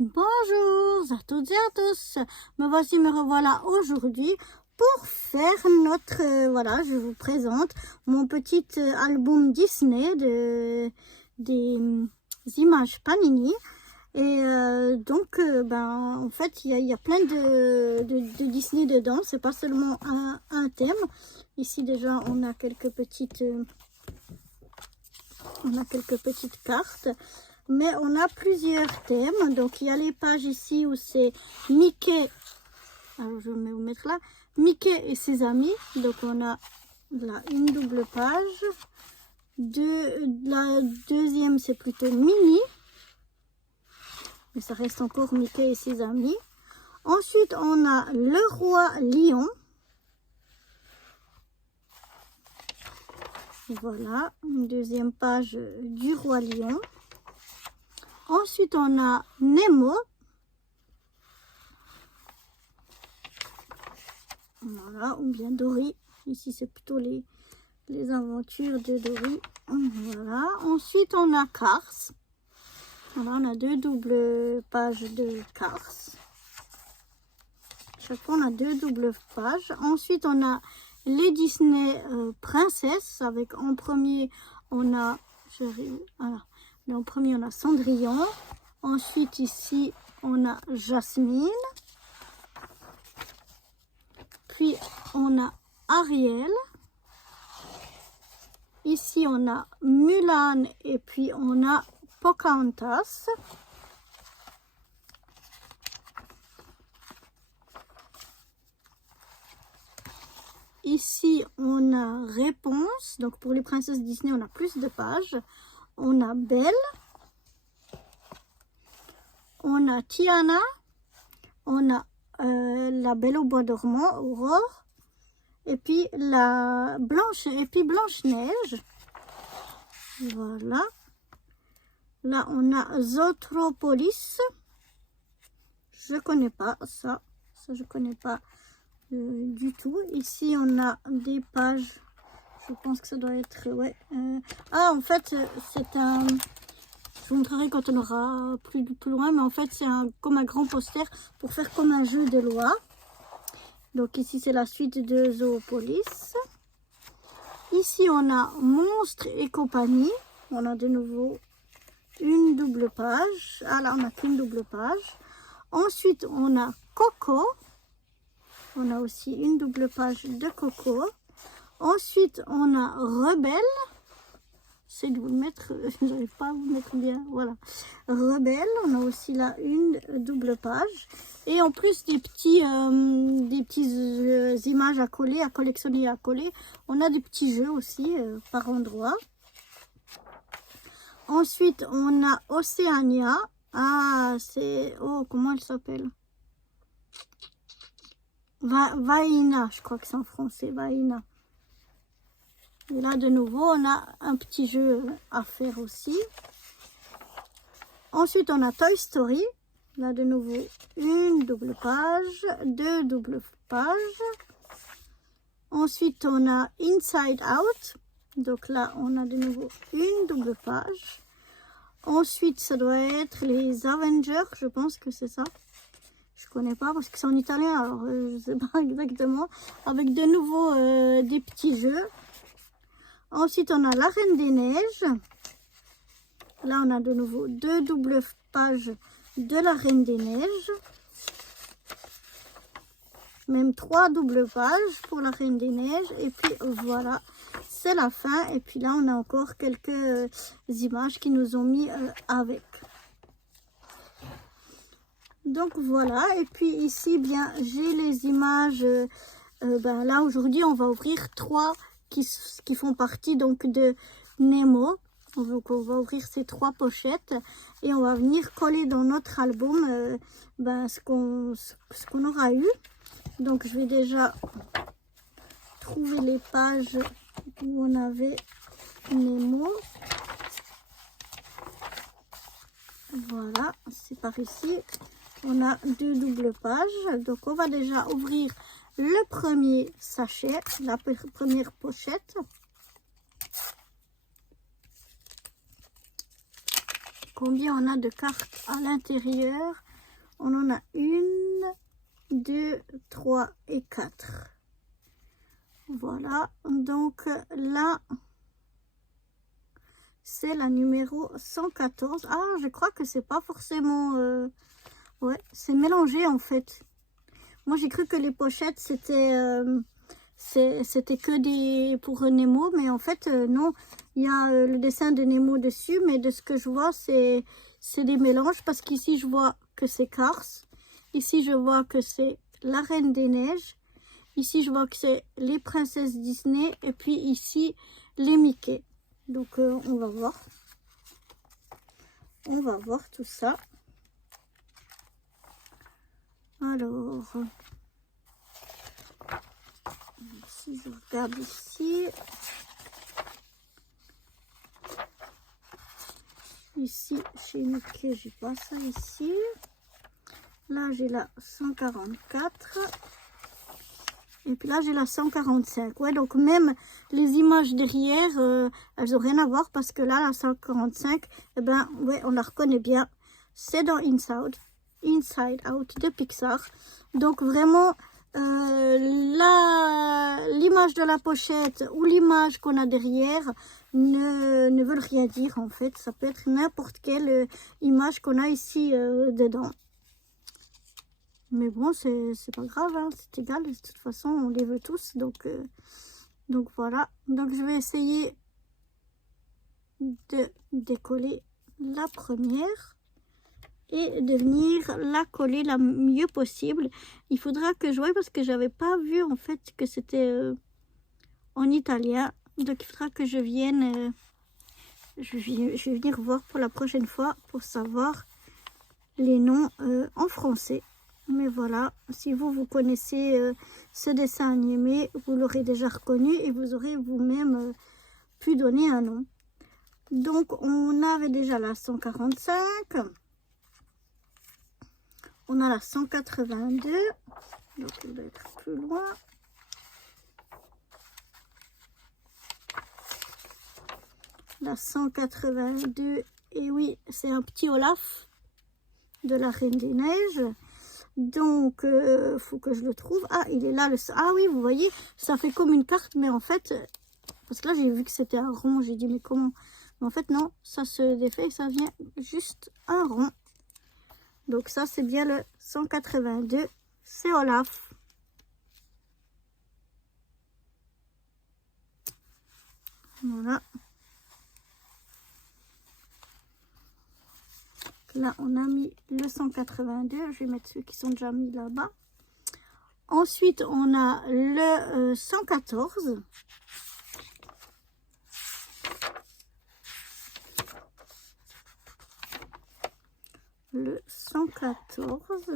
Bonjour à toutes et à tous, me revoilà aujourd'hui pour faire notre, voilà, je vous présente mon petit album Disney des images Panini. Et donc, en fait, il y a plein de Disney dedans, c'est pas seulement un thème. Ici déjà, on a quelques petites cartes. Mais on a plusieurs thèmes. Donc, il y a les pages ici où c'est Mickey. Alors, je vais vous mettre là. Mickey et ses amis. Donc, on a là une double page. La deuxième, c'est plutôt Minnie. Mais ça reste encore Mickey et ses amis. Ensuite, on a le roi lion. Voilà, une deuxième page du roi lion. Ensuite, on a Nemo. Voilà, ou bien Dory. Ici, c'est plutôt les aventures de Dory. Voilà. Ensuite, on a Cars. Voilà, on a deux doubles pages de Cars. Chaque fois, on a deux doubles pages. Ensuite, on a les Disney princesses. Avec en premier, on a... Voilà. En premier, on a Cendrillon. Ensuite, ici, on a Jasmine. Puis, on a Ariel. Ici, on a Mulan. Et puis, on a Pocahontas. Ici, on a Réponse. Donc, pour les princesses Disney, on a plus de pages. On a Belle, on a Tiana, on a la Belle au bois dormant, Aurore, et puis la Blanche-Neige. Voilà. Là, on a Zootropolis. Je connais pas ça. Ça, je connais pas du tout. Ici, on a des pages. Je pense que ça doit être... Ouais. En fait, c'est un... Je vous montrerai quand on aura plus loin. Mais en fait, c'est comme un grand poster pour faire comme un jeu de loi. Donc ici, c'est la suite de Zoopolis. Ici, on a Monstres et compagnie. On a de nouveau une double page. Ah là, on n'a qu'une double page. Ensuite, on a Coco. On a aussi une double page de Coco. Ensuite, on a Rebelle. J'essaie de vous le mettre, je n'arrive pas à vous le mettre bien. Voilà. Rebelle, on a aussi là une double page. Et en plus des petites images à coller, à collectionner, à coller, on a des petits jeux aussi par endroit. Ensuite, on a Océania. Ah, c'est... Oh, comment elle s'appelle? Vaina, je crois que c'est en français, Vaina. Et là, de nouveau, on a un petit jeu à faire aussi. Ensuite, on a Toy Story. Là, de nouveau, une double page, deux doubles pages. Ensuite, on a Inside Out. Donc là, on a de nouveau une double page. Ensuite, ça doit être les Avengers. Je pense que c'est ça. Je connais pas parce que c'est en italien, alors je sais pas exactement. Avec de nouveau des petits jeux. Ensuite, on a la Reine des Neiges. Là, on a de nouveau deux doubles pages de la Reine des Neiges. Même trois doubles pages pour la Reine des Neiges. Et puis, voilà, c'est la fin. Et puis là, on a encore quelques images qui nous ont mis avec. Donc, voilà. Et puis, ici, bien, j'ai les images. Là, aujourd'hui, on va ouvrir trois qui font partie donc de Nemo. Donc on va ouvrir ces trois pochettes et on va venir coller dans notre album ce qu'on aura eu. Donc je vais déjà trouver les pages où on avait Nemo. Voilà, c'est par ici. On a deux doubles pages. Donc on va déjà ouvrir le premier sachet, la première pochette. combien on a de cartes à l'intérieur. On en a 1, 2, 3 et 4. Voilà, donc là, c'est la numéro 114. Ah, je crois que c'est pas forcément... ouais, c'est mélangé en fait. Moi, j'ai cru que les pochettes, c'était que des pour Nemo, mais en fait, non. Il y a le dessin de Nemo dessus, mais de ce que je vois, c'est des mélanges, parce qu'ici, je vois que c'est Cars. Ici, je vois que c'est la Reine des Neiges. Ici, je vois que c'est les princesses Disney. Et puis ici, les Mickey. Donc, on va voir. On va voir tout ça. Alors, si je regarde ici. Ici, chez Mickey, j'ai pas ça ici. Là, j'ai la 144. Et puis là, j'ai la 145. Ouais, donc même les images derrière, elles n'ont rien à voir parce que là, la 145, eh ben, ouais, on la reconnaît bien. C'est dans Inside Out de Pixar. Donc vraiment, l'image de la pochette ou l'image qu'on a derrière ne veulent rien dire en fait. Ça peut être n'importe quelle image qu'on a ici dedans. Mais bon, c'est pas grave, hein, c'est égal. De toute façon, on les veut tous. Donc voilà. Donc je vais essayer de décoller la première et de venir la coller la mieux possible. Il faudra que je voie parce que j'avais pas vu en fait que c'était en italien. Donc il faudra que je vienne. Je vais venir voir pour la prochaine fois pour savoir les noms en français. Mais voilà, si vous connaissez ce dessin animé, vous l'aurez déjà reconnu et vous aurez vous-même pu donner un nom. Donc, on avait déjà la 145. On a la 182. Donc, il va être plus loin. La 182. Et oui, c'est un petit Olaf de la Reine des Neiges. Donc, faut que je le trouve. Ah, il est là. Ah oui, vous voyez, ça fait comme une carte, mais en fait, parce que là, j'ai vu que c'était un rond. J'ai dit, mais comment? Mais en fait, non, ça se défait et ça vient juste un rond. Donc, ça, c'est bien le 182. C'est Olaf. Voilà. Là, on a mis le 182. Je vais mettre ceux qui sont déjà mis là-bas. Ensuite, on a le 114. Le 114.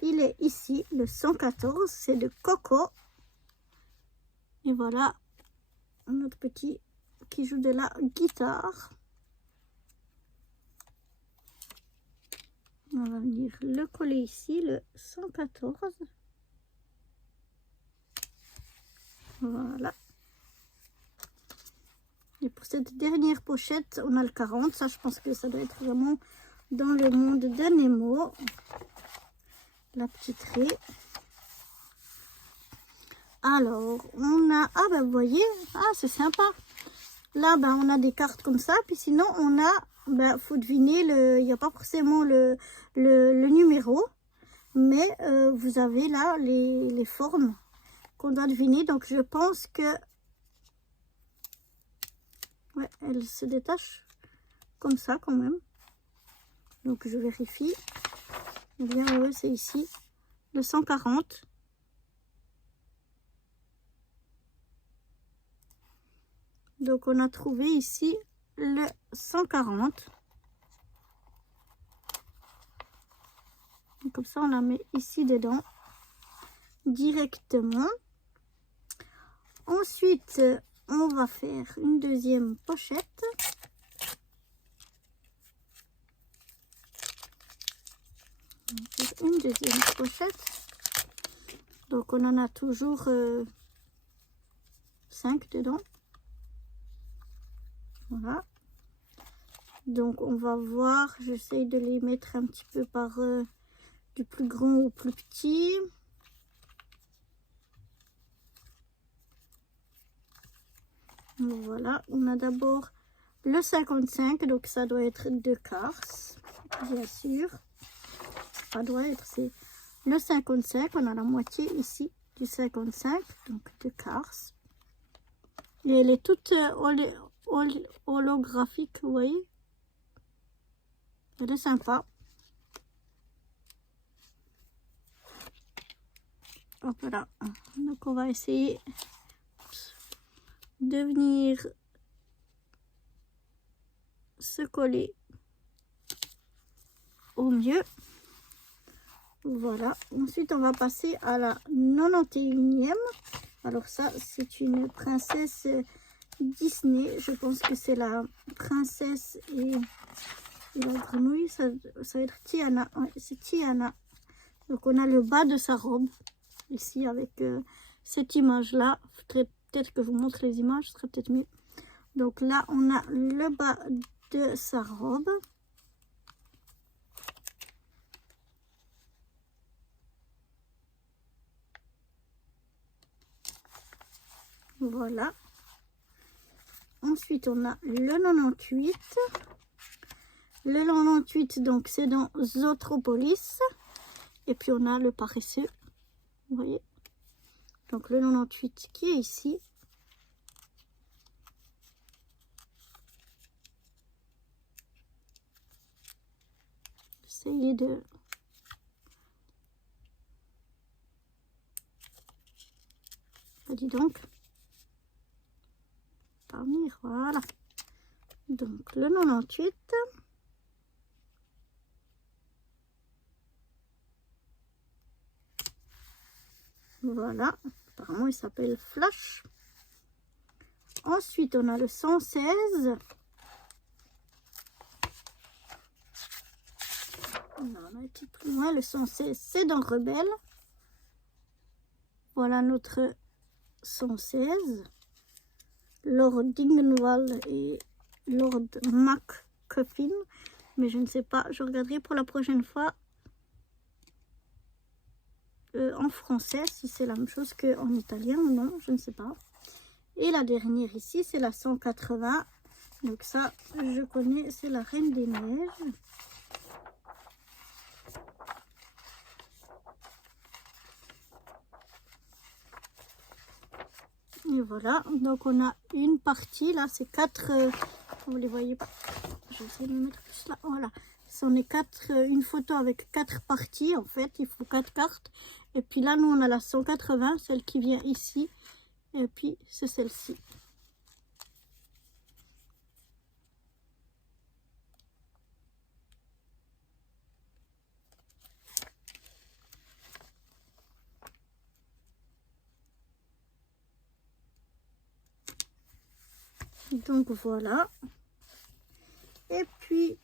Il est ici, le 114. C'est de Coco. Et voilà, notre petit qui joue de la guitare. On va venir le coller ici, le 114. Voilà. Et pour cette dernière pochette, on a le 40. Ça, je pense que ça doit être vraiment dans le monde de Nemo. La petite raie. Alors, on a... Ah, ben, vous voyez, ah, c'est sympa. Là, ben, on a des cartes comme ça. Puis sinon, on a... Ben, faut deviner, il n'y a pas forcément le numéro. Mais vous avez là les formes qu'on doit deviner. Donc, je pense que... Ouais, elle se détache comme ça quand même. Donc, je vérifie. Eh bien, ouais, c'est ici. Le 140. Donc, on a trouvé ici le 140. Comme ça, on la met ici dedans directement. Ensuite, on va faire une deuxième pochette. Une deuxième pochette. Donc, on en a toujours 5 dedans. Voilà. Donc on va voir, j'essaye de les mettre un petit peu par du plus grand au plus petit. Voilà, on a d'abord le 55, donc ça doit être 2 quarts, bien sûr. Ça doit être, c'est le 55, on a la moitié ici du 55, donc 2 quarts. Et elle est toute holographique, vous voyez. Elle est sympa. Hop là. Donc on va essayer de venir se coller au mieux. Voilà. Ensuite on va passer à la 91e. Alors ça c'est une princesse Disney. Je pense que c'est la princesse et la grenouille. Ça va être Tiana. Ouais, c'est Tiana. Donc on a le bas de sa robe. Ici avec cette image là, peut-être que je vous montre les images, ce serait peut-être mieux. Donc là on a le bas de sa robe, voilà. Ensuite on a le 98, le 98 donc c'est dans Zootropolis, et puis on a le paresseux, vous voyez. Donc le 98 qui est ici. Essayez de... Ah, dis donc. Pas venir, voilà. Donc le 98. Voilà. Apparemment il s'appelle Flash. Ensuite on a le 116. On a un petit peu moins. Le 116 c'est dans Rebelle. Voilà notre 116. Lord Dingwall et Lord MacCuffin. Mais je ne sais pas. Je regarderai pour la prochaine fois en français si c'est la même chose qu'en italien ou non. Je ne sais pas. Et la dernière ici c'est la 180. Donc ça je connais. C'est la Reine des Neiges. Et voilà, donc on a une partie, là c'est 4, vous les voyez pas, je vais essayer de me mettre plus là, voilà. On est 4, une photo avec 4 parties en fait, il faut 4 cartes. Et puis là nous on a la 180, celle qui vient ici, et puis c'est celle-ci. Donc voilà. Et puis,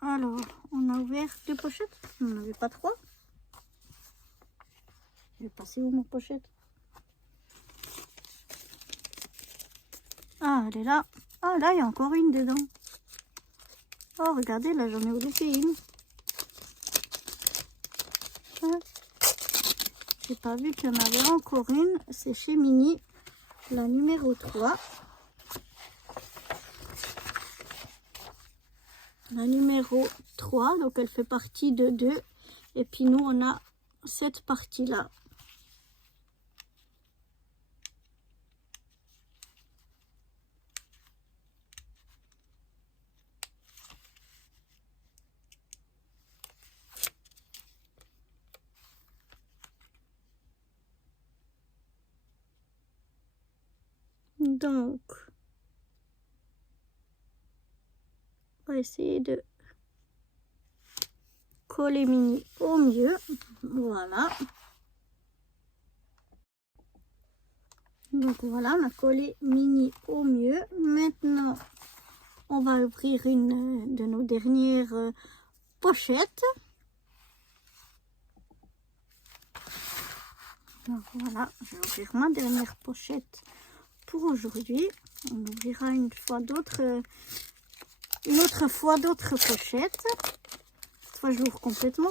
alors, on a ouvert 2 pochettes. On n'en avait pas 3. Je vais passer où ma pochette? Ah, elle est là. Ah, là, il y a encore une dedans. Oh, regardez, là, j'en ai loupé une. Ah. J'ai pas vu qu'il y en avait encore une. C'est chez Mini. La numéro 3. La numéro 3, donc elle fait partie de 2. Et puis nous, on a cette partie-là. Donc, on va essayer de coller Mini au mieux. Voilà. Donc voilà, on a collé Mini au mieux. Maintenant, on va ouvrir une de nos dernières pochettes. Donc voilà, je vais ouvrir ma dernière pochette pour aujourd'hui. On ouvrira une autre fois d'autres pochettes. Cette fois, je l'ouvre complètement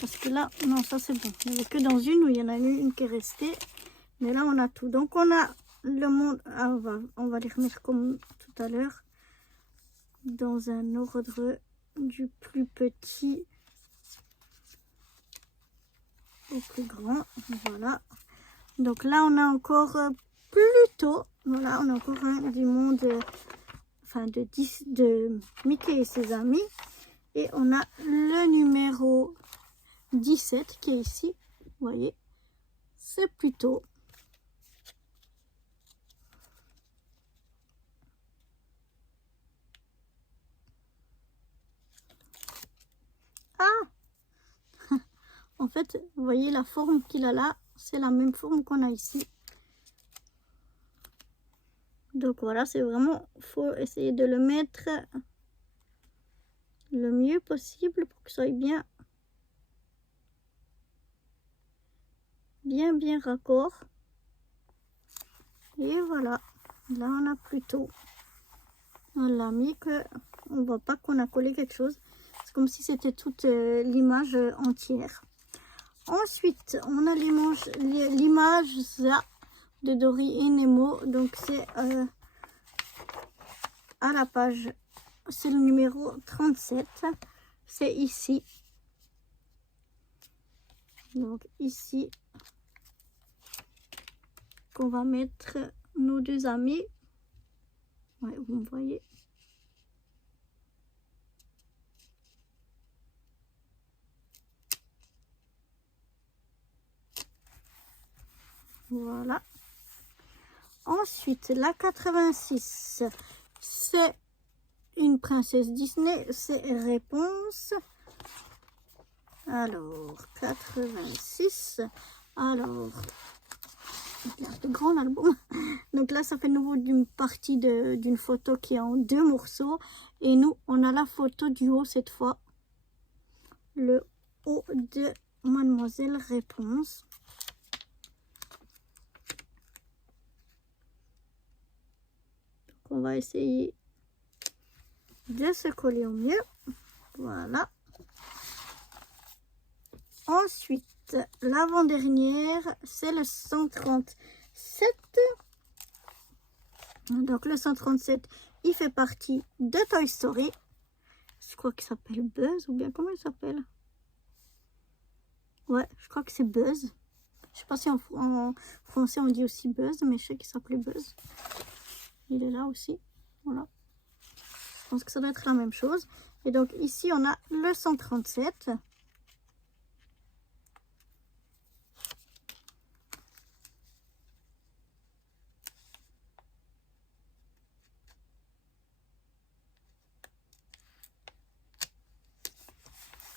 parce que là, non, ça c'est bon. Il n'y avait que dans une où il y en a une qui est restée. Mais là, on a tout. Donc, on a le monde. Ah, on va les remettre comme tout à l'heure. Dans un ordre du plus petit au plus grand. Voilà. Donc là, on a encore plutôt. Voilà, on a encore un du monde. Enfin, de Mickey et ses amis. Et on a le numéro 17 qui est ici. Vous voyez, c'est plutôt. Ah! En fait, vous voyez la forme qu'il a là, c'est la même forme qu'on a ici. Donc voilà, c'est vraiment, faut essayer de le mettre le mieux possible pour que ce soit bien raccord. Et voilà, là on a plutôt, on l'a mis que on voit pas qu'on a collé quelque chose. C'est comme si c'était toute l'image entière. Ensuite, on a l'image de Dory et Nemo. Donc c'est à la page, c'est le numéro 37. C'est ici. Donc ici, qu'on va mettre nos deux amis. Ouais, vous me voyez. Voilà. Ensuite, la 86, c'est une princesse Disney, c'est Réponse. Alors, 86. Alors, c'est un peu grand l'album. Donc là, ça fait nouveau d'une partie d'une photo qui est en 2 morceaux. Et nous, on a la photo du haut cette fois. Le haut de Mademoiselle Réponse. On va essayer de se coller au mieux. Voilà. Ensuite, l'avant-dernière, c'est le 137. Donc le 137, il fait partie de Toy Story. Je crois qu'il s'appelle Buzz, ou bien comment il s'appelle? Ouais, je crois que c'est Buzz. Je sais pas si en français on dit aussi Buzz, mais je sais qu'il s'appelait Buzz. Il est là aussi. Voilà. Je pense que ça doit être la même chose. Et donc ici, on a le 137.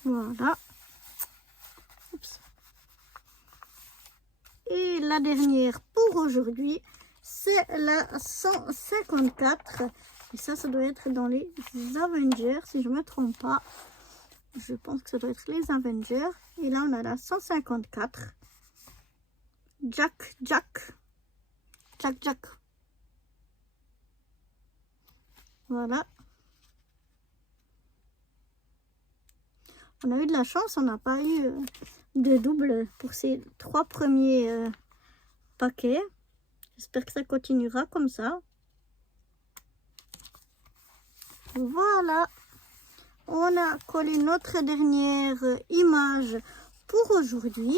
Voilà. Oups. Et la dernière pour aujourd'hui, c'est la 154. Et ça doit être dans les Avengers, si je ne me trompe pas. Je pense que ça doit être les Avengers. Et là, on a la 154. Jack. Voilà. On a eu de la chance, on n'a pas eu de double pour ces 3 premiers paquets. J'espère que ça continuera comme ça. Voilà. On a collé notre dernière image pour aujourd'hui.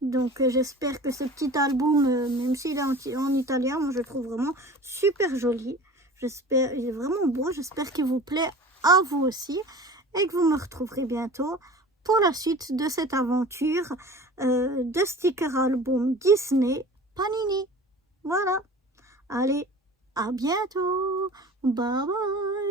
Donc j'espère que ce petit album, même s'il est en italien, moi je le trouve vraiment super joli. J'espère, il est vraiment beau. J'espère qu'il vous plaît à vous aussi. Et que vous me retrouverez bientôt pour la suite de cette aventure de sticker album Disney Panini. Voilà. Allez, à bientôt. Bye bye.